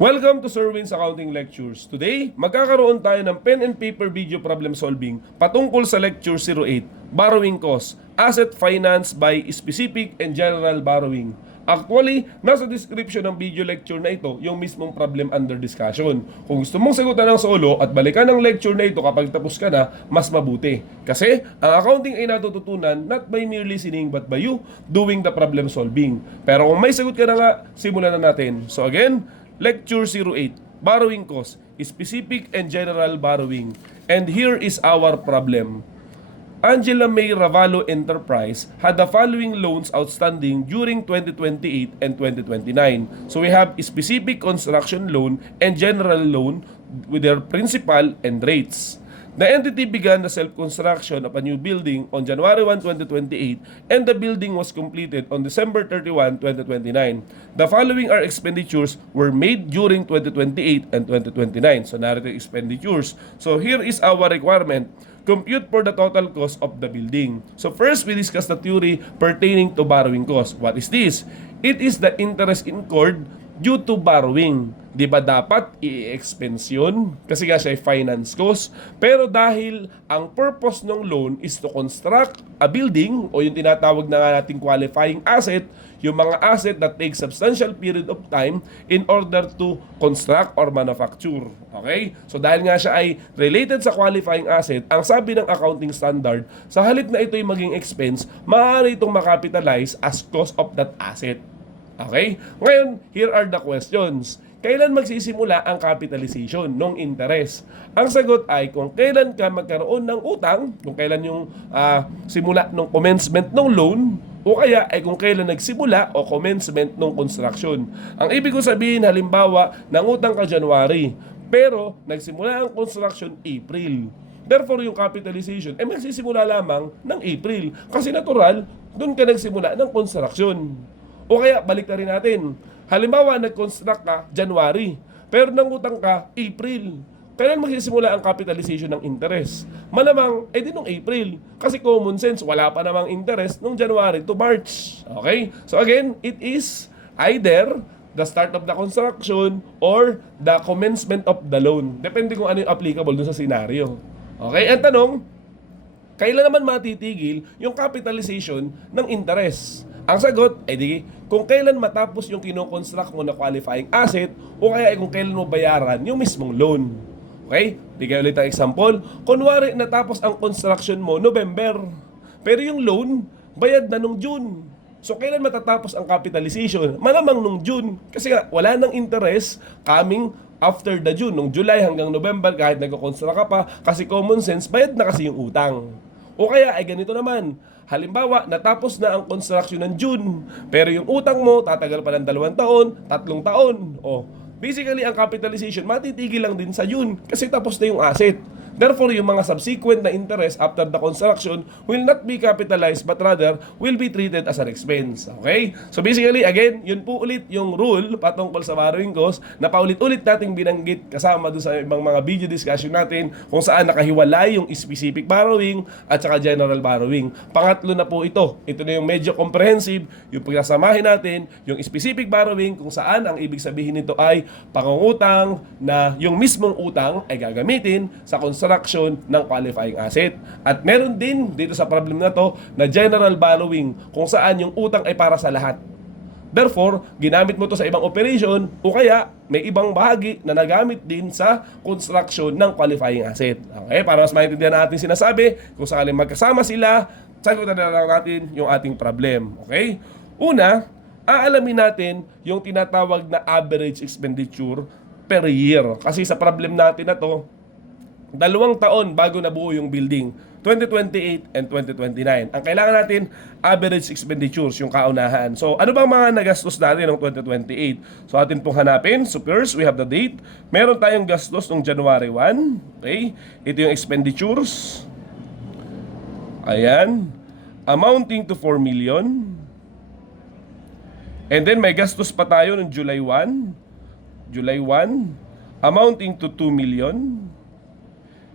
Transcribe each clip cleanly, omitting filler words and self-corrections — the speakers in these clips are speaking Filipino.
Welcome to Sir Win's Accounting Lectures. Today, magkakaroon tayo ng pen and paper video problem solving patungkol sa Lecture 08, Borrowing Cost, Asset Finance by Specific and General Borrowing. Actually, nasa description ng video lecture na ito yung mismong problem under discussion. Kung gusto mong sagutan ng solo at balikan ng lecture na ito kapag tapos ka na, mas mabuti. Kasi ang accounting ay natututunan not by merely listening but by you doing the problem solving. Pero kung may sagot ka na nga, simulan na natin. So again, Lecture 08, Borrowing Cost, Specific and General Borrowing. And here is our problem. Angela May Ravalo Enterprise had the following loans outstanding during 2028 and 2029. So we have specific construction loan and general loan with their principal and rates. The entity began the self-construction of a new building on January 1, 2028 and the building was completed on December 31, 2029. The following are expenditures were made during 2028 and 2029. So narito expenditures. So here is our requirement. Compute for the total cost of the building. So first, we discuss the theory pertaining to borrowing cost. What is this? It is the interest incurred due to borrowing. Di ba dapat i-expense yun? Kasi nga siya ay finance cost. Pero dahil ang purpose ng loan is to construct a building o yung tinatawag na nga nating qualifying asset, yung mga asset that take substantial period of time in order to construct or manufacture. Okay? So dahil nga siya ay related sa qualifying asset, ang sabi ng accounting standard, sa halip na ito'y maging expense, maaari itong makapitalize as cost of that asset. Okay? Ngayon, here are the questions. Kailan magsisimula ang capitalization ng interest? Ang sagot ay kung kailan ka magkaroon ng utang, kung kailan yung simula ng commencement ng loan, o kaya ay kung kailan nagsimula o commencement ng construction. Ang ibig ko sabihin, halimbawa, nangutang ka January, pero nagsimula ang construction April. Therefore, yung capitalization ay magsisimula lamang ng April. Kasi natural, doon ka nagsimula ng construction. O kaya, balik na rin natin. Halimbawa, nag-construct ka January, pero nangutang ka April. Kailan magsisimula ang capitalization ng interest? Malamang, di nung April. Kasi common sense, wala pa namang interest nung January to March. Okay? So again, it is either the start of the construction or the commencement of the loan. Depende kung ano yung applicable dun sa scenario. Okay? Ang tanong, kailan naman matitigil yung capitalization ng interest? Ang sagot, kung kailan matapos yung kinoconstruct mo na qualifying asset o kaya kung kailan mo bayaran yung mismong loan. Okay? Bigay ulit ang example. Kunwari, natapos ang construction mo November, pero yung loan, bayad na nung June. So, kailan matatapos ang capitalization? Malamang nung June. Kasi nga, wala nang interest coming after the June. Nung July hanggang November, kahit nagko-construct ka pa, kasi common sense, bayad na kasi yung utang. O kaya ay ganito naman. Halimbawa, natapos na ang construction ng June, pero yung utang mo tatagal pa ng 2 taon, 3 taon. Basically, ang capitalization matitigil lang din sa June kasi tapos na yung asset. Therefore, yung mga subsequent na interest after the construction will not be capitalized but rather will be treated as an expense. Okay? So basically, again, yun po ulit yung rule patungkol sa borrowing cost na paulit-ulit nating binanggit kasama doon sa ibang mga video discussion natin kung saan nakahiwalay yung specific borrowing at saka general borrowing. Pangatlo na po ito. Ito na yung medyo comprehensive, yung pagsasamahin natin, yung specific borrowing kung saan ang ibig sabihin nito ay pangungutang na yung mismong utang ay gagamitin sa construction ng qualifying asset. At meron din dito sa problem na to na general borrowing kung saan yung utang ay para sa lahat. Therefore, ginamit mo to sa ibang operation o kaya may ibang bahagi na nagamit din sa construction ng qualifying asset. Okay? Para mas maintindihan natin sinasabi, kung sakaling magkasama sila, sagutan na lang natin yung ating problem. Okay? Una, aalamin natin yung tinatawag na average expenditure per year. Kasi sa problem natin na to, 2 taon bago nabuo yung building, 2028 and 2029. Ang kailangan natin, average expenditures, yung kaunahan. So, ano bang mga nagastos natin ng 2028? So, atin pong hanapin. So, first, we have the date. Meron tayong gastos ng January 1. Okay? Ito yung expenditures. Ayan. Amounting to 4 million. And then, may gastos pa tayo ng July 1. July 1. Amounting to 2 million.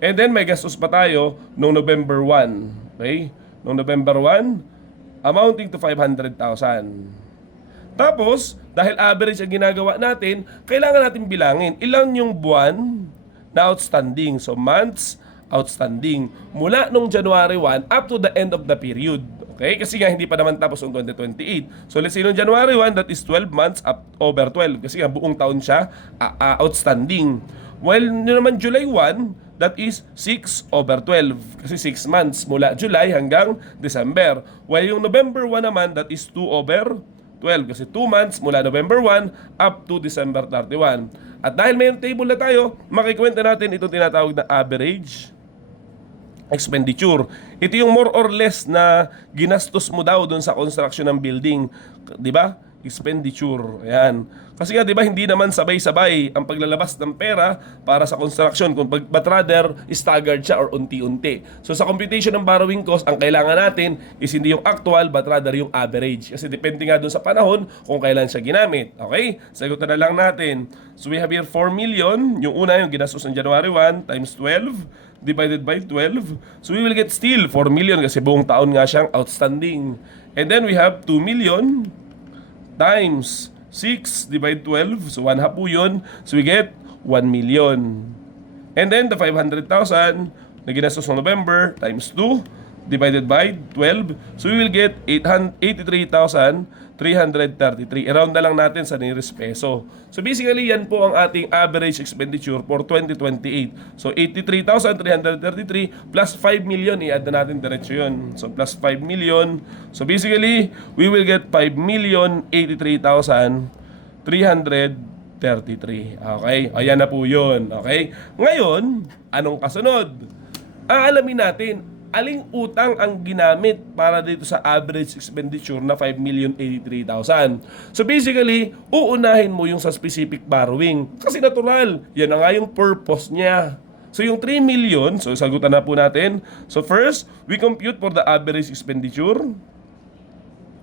And then may gastos pa tayo noong November 1. Okay? Noong November 1, amounting to 500,000. Tapos, dahil average ang ginagawa natin, kailangan natin bilangin ilan yung buwan na outstanding. So, months outstanding mula nung January 1 up to the end of the period. Okay? Kasi nga hindi pa naman tapos ang 2028. So let's say nung January 1, that is 12 months up over 12. Kasi nga buong taon siya outstanding. While nyo naman July 1, that is 6 over 12. Kasi 6 months mula July hanggang December. While yung November 1 naman, that is 2 over 12. Kasi 2 months mula November 1 up to December 31. At dahil may table na tayo, makikwenta natin itong tinatawag na average expenditure. Ito yung more or less na ginastos mo daw doon sa construction ng building, 'di ba? Expenditure. Ayan. Kasi nga 'di ba hindi naman sabay-sabay ang paglalabas ng pera para sa construction, kung but rather staggered siya or unti-unti. So sa computation ng borrowing cost, ang kailangan natin is hindi yung actual but rather yung average. Kasi depende nga doon sa panahon kung kailan siya ginamit. Okay? Sagutan na lang natin. So we have here 4 million. Yung una yung ginastos ng January 1 times 12 divided by 12. So we will get still 4 million kasi buong taon nga siyang outstanding. And then we have 2 million times 6 divided 12. So 1 half po yun. So we get 1 million. And then the 500,000 na ginastos ng November times 2 divided by 12. So we will get 83,333. I-round na lang natin sa nearest peso. So basically, yan po ang ating average expenditure for 2028. So 83,333 plus 5 million, i-add na natin diretso yun. So plus 5 million. So basically, we will get 5,083,333. Okay? Ayan na po yun. Okay? Ngayon, anong kasunod? Aalamin natin aling utang ang ginamit para dito sa average expenditure na 5,083,000. So basically, uunahin mo yung sa specific borrowing. Kasi natural, yan na nga yung purpose niya. So yung 3 million, so sagutan na po natin. So first, we compute for the average expenditure.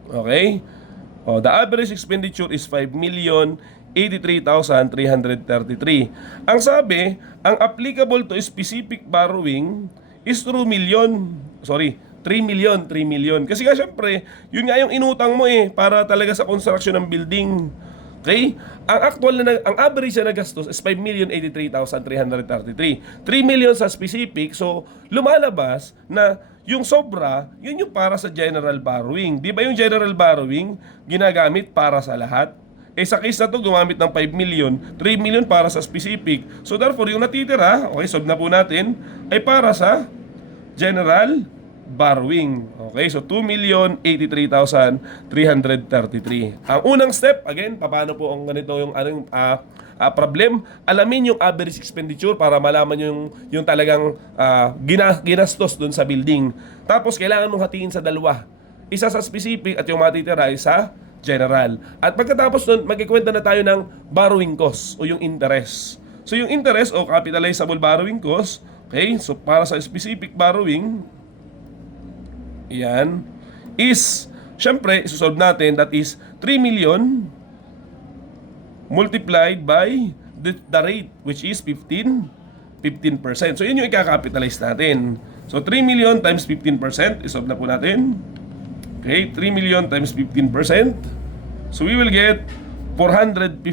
Okay? The average expenditure is 5,083,333. Ang sabi, ang applicable to specific borrowing is 2 million. Sorry, 3 million, 3 million. Kasi nga syempre, yun nga yung inutang mo para talaga sa construction ng building. Okay? Ang average na nagastos is 5,083,333. 3 million sa specific, so lumalabas na yung sobra, yun yung para sa general borrowing. Di ba yung general borrowing ginagamit para sa lahat? Sa case na to, gumamit ng 5 million, 3 million para sa specific. So therefore, yung natitira, okay, solve na po natin, ay para sa general borrowing. Okay, so 2,083,333. Ang unang step, again, paano po ang ganito yung problem? Alamin yung average expenditure para malaman yung talagang ginastos dun sa building. Tapos, kailangan mong hatiin sa dalawa. Isa sa specific at yung matitira ay sa general. At pagkatapos nun, magkikwenta na tayo ng borrowing cost o yung interest. So yung interest o capitalizable borrowing cost, okay, so para sa specific borrowing, yan, is, syempre, isosolve natin, that is 3 million multiplied by the rate, which is 15%. So yun yung i-capitalize natin. So 3 million times 15%, isolve na po natin. Okay, 3 million times 15%. So we will get 450,000.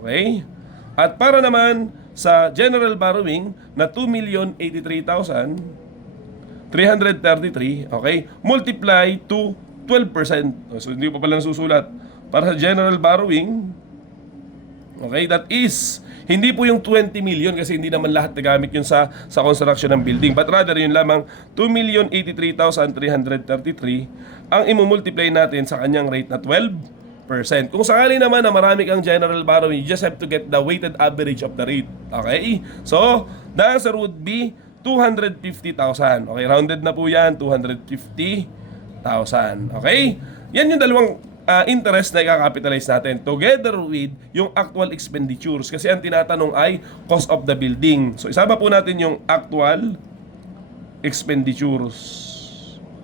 Okay? At para naman sa general borrowing na 2,083,333, okay? Multiply to 12%. So hindi pa pala nasusulat. Para sa general borrowing, okay, that is hindi po yung 20 million kasi hindi naman lahat nagamit yun sa construction ng building. But rather yun lamang 2,083,333 ang imumultiply natin sa kanyang rate na 12%. Kung sakali naman na marami kang general borrowing, you just have to get the weighted average of the rate. Okay? So, the answer would be 250,000. Okay, rounded na po yan, 250,000. Okay? Yan yung dalawang interest na i-capitalize natin together with yung actual expenditures. Kasi ang tinatanong ay cost of the building. So, isama po natin yung actual expenditures.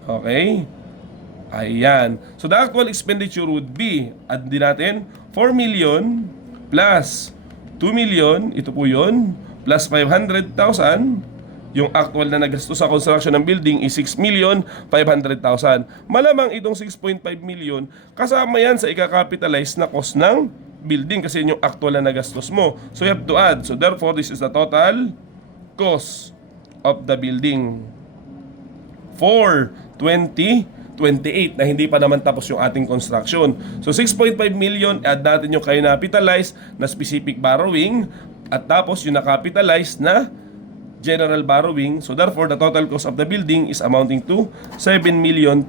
Okay? Ayan. So, the actual expenditure would be, add din natin, 4 million plus 2 million, ito po yun, plus 500,000 yung actual na nagastos sa construction ng building is 6,500,000. Malamang itong 6.5 million, kasama yan sa ika-capitalize na cost ng building kasi yun yung actual na nagastos mo. So you have to add. So therefore, this is the total cost of the building for 2028 na hindi pa naman tapos yung ating construction. So 6.5 million, add natin yung kinapitalize na specific borrowing at tapos yung nakapitalize na general borrowing. So therefore, the total cost of the building is amounting to 7,200,000.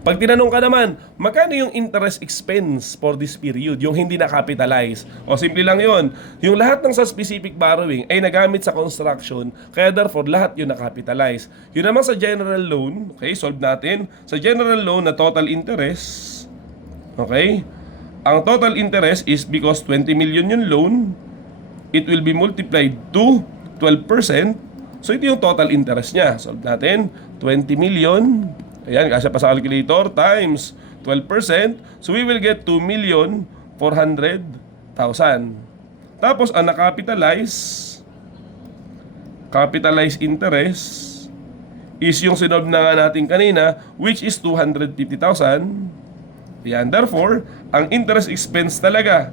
Pag tinanong ka naman, magkano yung interest expense for this period, yung hindi na-capitalize? O simple lang yun. Yung lahat ng sa specific borrowing ay nagamit sa construction, kaya therefore, lahat yun na-capitalize. Yun naman sa general loan, okay, solve natin. Sa general loan na total interest, okay, ang total interest is because 20 million yung loan, it will be multiplied to 12%. So ito yung total interest niya. Solve natin. 20 million. Ayan, kasi pa sa calculator times 12%. So we will get 2,400,000. Tapos ang capitalize interest is yung sinob na nga natin kanina, which is 250,000. Ayan, therefore, ang interest expense talaga,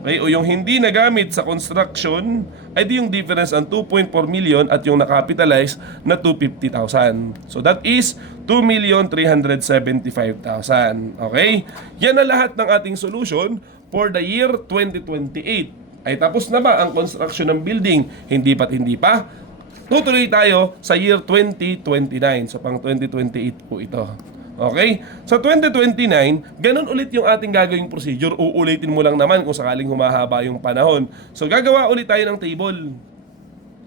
okay, o yung hindi nagamit sa construction ay di yung difference ang 2.4 million at yung nakapitalize na 250,000. So that is 2,375,000. Okay? Yan na lahat ng ating solution for the year 2028. Ay tapos na ba ang construction ng building? Hindi pa. Tutuloy tayo sa year 2029. So pang 2028 po ito. Okay? Sa 2029, ganun ulit yung ating gagawing procedure. Uulitin mo lang naman kung sakaling humahaba yung panahon. So gagawa ulit tayo ng table.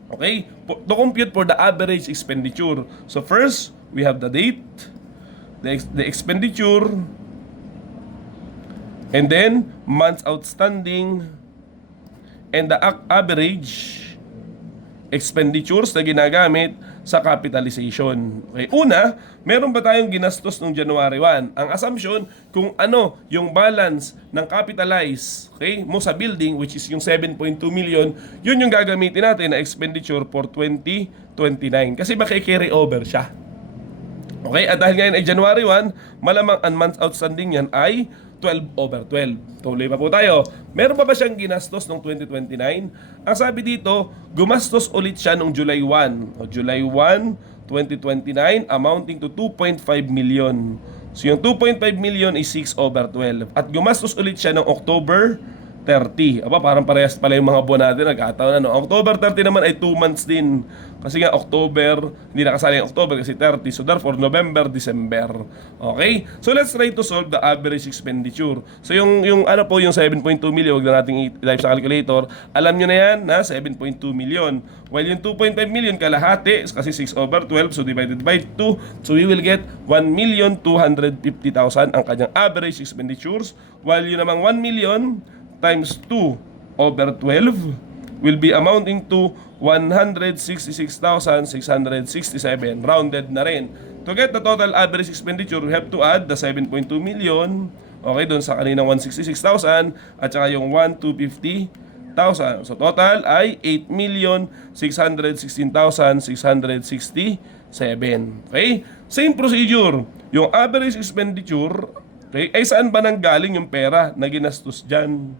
Okay? To compute for the average expenditure. So first, we have the date, the expenditure, and then months outstanding, and the average expenditures na ginagamit sa capitalization. Okay. Una, meron ba tayong ginastos noong January 1? Ang assumption, kung ano yung balance ng capitalize, okay, mo sa building, which is yung 7.2 million, yun yung gagamitin natin na expenditure for 2029. Kasi maki-carry over siya. Okay, at dahil ngayon ay January 1, malamang ang months outstanding yan ay 12/12. Tuloy pa po tayo. Meron pa ba siyang ginastos noong 2029? Ang sabi dito, gumastos ulit siya noong July 1. O July 1, 2029, amounting to 2.5 million. So yung 2.5 million is 6/12. At gumastos ulit siya noong October 30. Aba, parang parehas pala yung mga buwan natin. Nagkataon na, no? October 30 naman ay 2 months din. Kasi nga October, hindi nakasali yung October kasi 30. So therefore, November, December. Okay? So let's try to solve the average expenditure. So yung ano po, yung 7.2 million, huwag na natin i-type sa calculator. Alam nyo na yan, na 7.2 million. While yung 2.5 million, kalahati, kasi 6/12, so divided by 2. So we will get 1,250,000 ang kanyang average expenditures. While yun namang 1 million times 2/12 will be amounting to 166,667. Rounded na rin. To get the total average expenditure, we have to add the 7.2 million. Okay, doon sa kaninang 166,000 at saka yung 1,250,000. So total ay 8,616,667. Okay? Same procedure. Yung average expenditure, okay, ay saan ba nanggaling yung pera na ginastos dyan?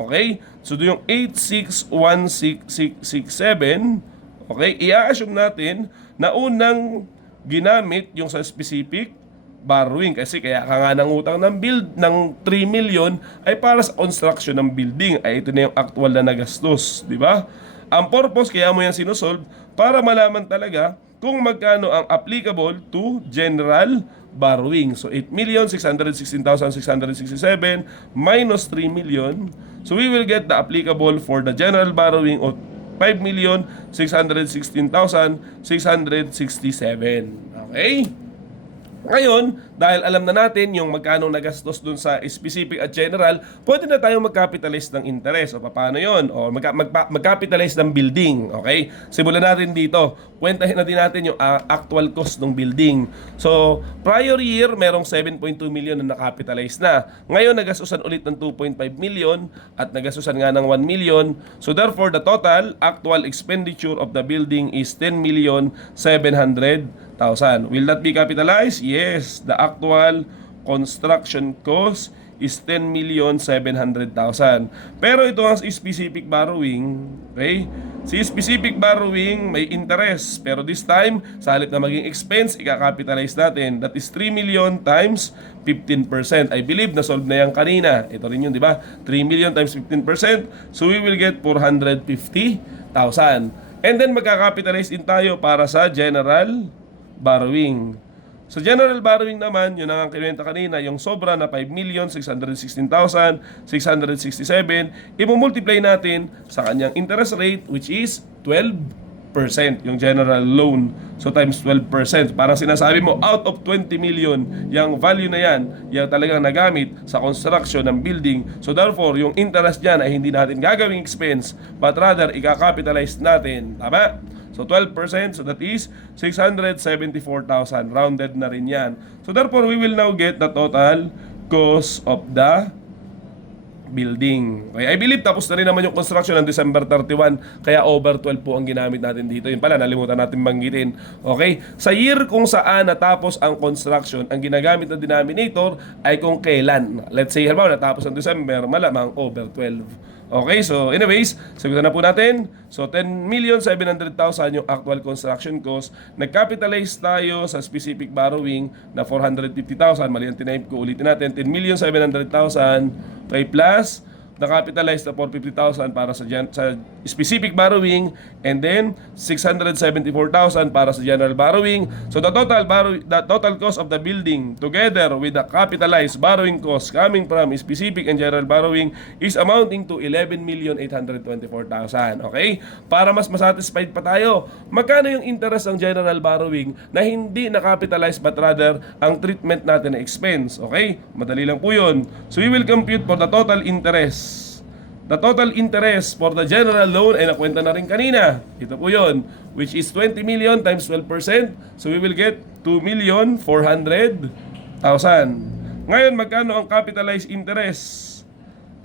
Okay? So, yung 8,616,667, okay, i-assume natin na unang ginamit yung sa specific borrowing. Kasi kaya ka nga ng utang ng ng 3 million ay para sa construction ng building. Ay ito na yung actual na nagastos. Di ba? Ang purpose, kaya mo yan sinusolve para malaman talaga kung magkano ang applicable to general borrowing. So, 8,616,667 minus 3 million. So, we will get the applicable for the general borrowing of 5,616,667. Okay? Ngayon, dahil alam na natin yung magkano nagastos dun sa specific at general, pwede na tayo mag-capitalize ng interest. O paano yun? O mag-capitalize ng building. Okay? Simulan natin dito. Kwentahin na din natin yung actual cost ng building. So, prior year, merong 7.2 million na nakapitalize na. Ngayon, nagastusan ulit ng 2.5 million at nagastusan nga ng 1 million. So, therefore, the total actual expenditure of the building is 10,700,000. Will that be capitalized? Yes. The actual construction cost is 10,700,000. Pero ito ang specific borrowing, okay? Si specific borrowing may interest, pero this time, sa halip na maging expense, i-capitalize natin. That is 3 million times 15%. I believe na-solve na yan kanina. Ito rin yun, di ba? 3 million times 15%. So we will get 450,000. And then magka-capitalize din tayo para sa general borrowing. Sa general borrowing naman, yun ang kinuwenta kanina, yung sobra na 5,616,667, i-multiply natin sa kanyang interest rate, which is 12%, yung general loan. So times 12%. Parang sinasabi mo, out of 20 million, yung value na yan, yung talagang nagamit sa construction ng building. So therefore, yung interest dyan ay hindi natin gagawing expense, but rather, i-capitalize natin. Tama? So 12%, so that is 674,000. Rounded na rin yan. So therefore, we will now get the total cost of the building. Okay, I believe tapos na rin naman yung construction ng December 31, kaya over 12 po ang ginamit natin dito. Yun pala, nalimutan natin banggitin. Okay? Sa year kung saan natapos ang construction, ang ginagamit na denominator ay kung kailan. Let's say, halimbawa, natapos ang December, malamang over 12. Okay, so anyways, sagutan na po natin. So 10,700,000 yung actual construction cost. Nag-capitalize tayo sa specific borrowing na 450,000. Mali ang tinaip ko, ulitin natin. 10,700,000 okay, plus na-capitalize na 450,000 para sa specific borrowing, and then 674,000 para sa general borrowing. So the total cost of the building together with the capitalized borrowing cost coming from specific and general borrowing is amounting to 11,824,000. Okay? Para mas masatisfied pa tayo, magkano yung interest ng general borrowing na hindi na-capitalized but rather ang treatment natin na expense. Okay? Madali lang po yun. So we will compute for the total interest. The total interest for the general loan ay nakwenta na rin kanina. Ito po yun, which is 20 million times 12%. So we will get 2,400,000. Ngayon, magkano ang capitalized interest?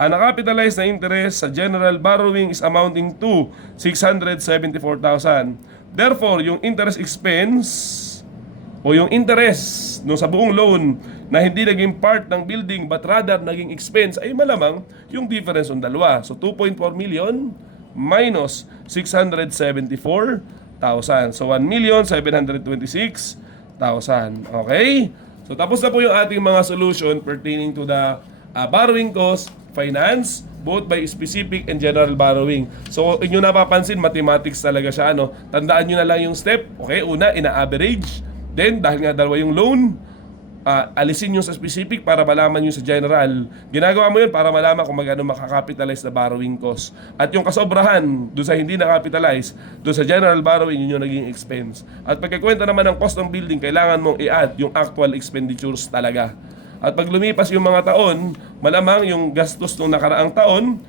Ang capitalized na interest sa general borrowing is amounting to 674,000. Therefore, yung interest expense o yung interest no, sa buong loan na hindi naging part ng building but rather naging expense ay malamang yung difference ng dalawa. So 2.4 million minus 674,000. So 1,726,000. Okay? So tapos na po yung ating mga solution pertaining to the borrowing cost, finance, both by specific and general borrowing. So inyo napapansin, mathematics talaga siya. Ano? Tandaan nyo na lang yung step. Okay? Una, ina-average. Then, dahil nga dalawa yung loan, alisin nyo sa specific para malaman nyo sa general. Ginagawa mo yun para malaman kung magkano makakapitalize na borrowing cost. At yung kasobrahan, doon sa hindi nakapitalize, doon sa general borrowing, yun yung naging expense. At pagkakwenta naman ng cost ng building, kailangan mong i-add yung actual expenditures talaga. At pag lumipas yung mga taon, malamang yung gastos ng nakaraang taon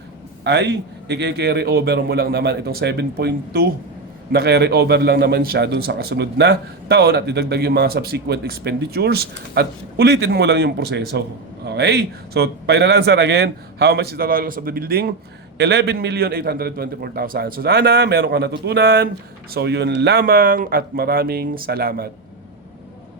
ay i-carry over mo lang naman itong 7.2 na carry over lang naman siya dun sa kasunod na taon at idagdag yung mga subsequent expenditures at ulitin mo lang yung proseso. Okay? So, final answer again, how much is the total cost of the building? 11,824,000. So, sana meron ka natutunan. So, yun lamang at maraming salamat.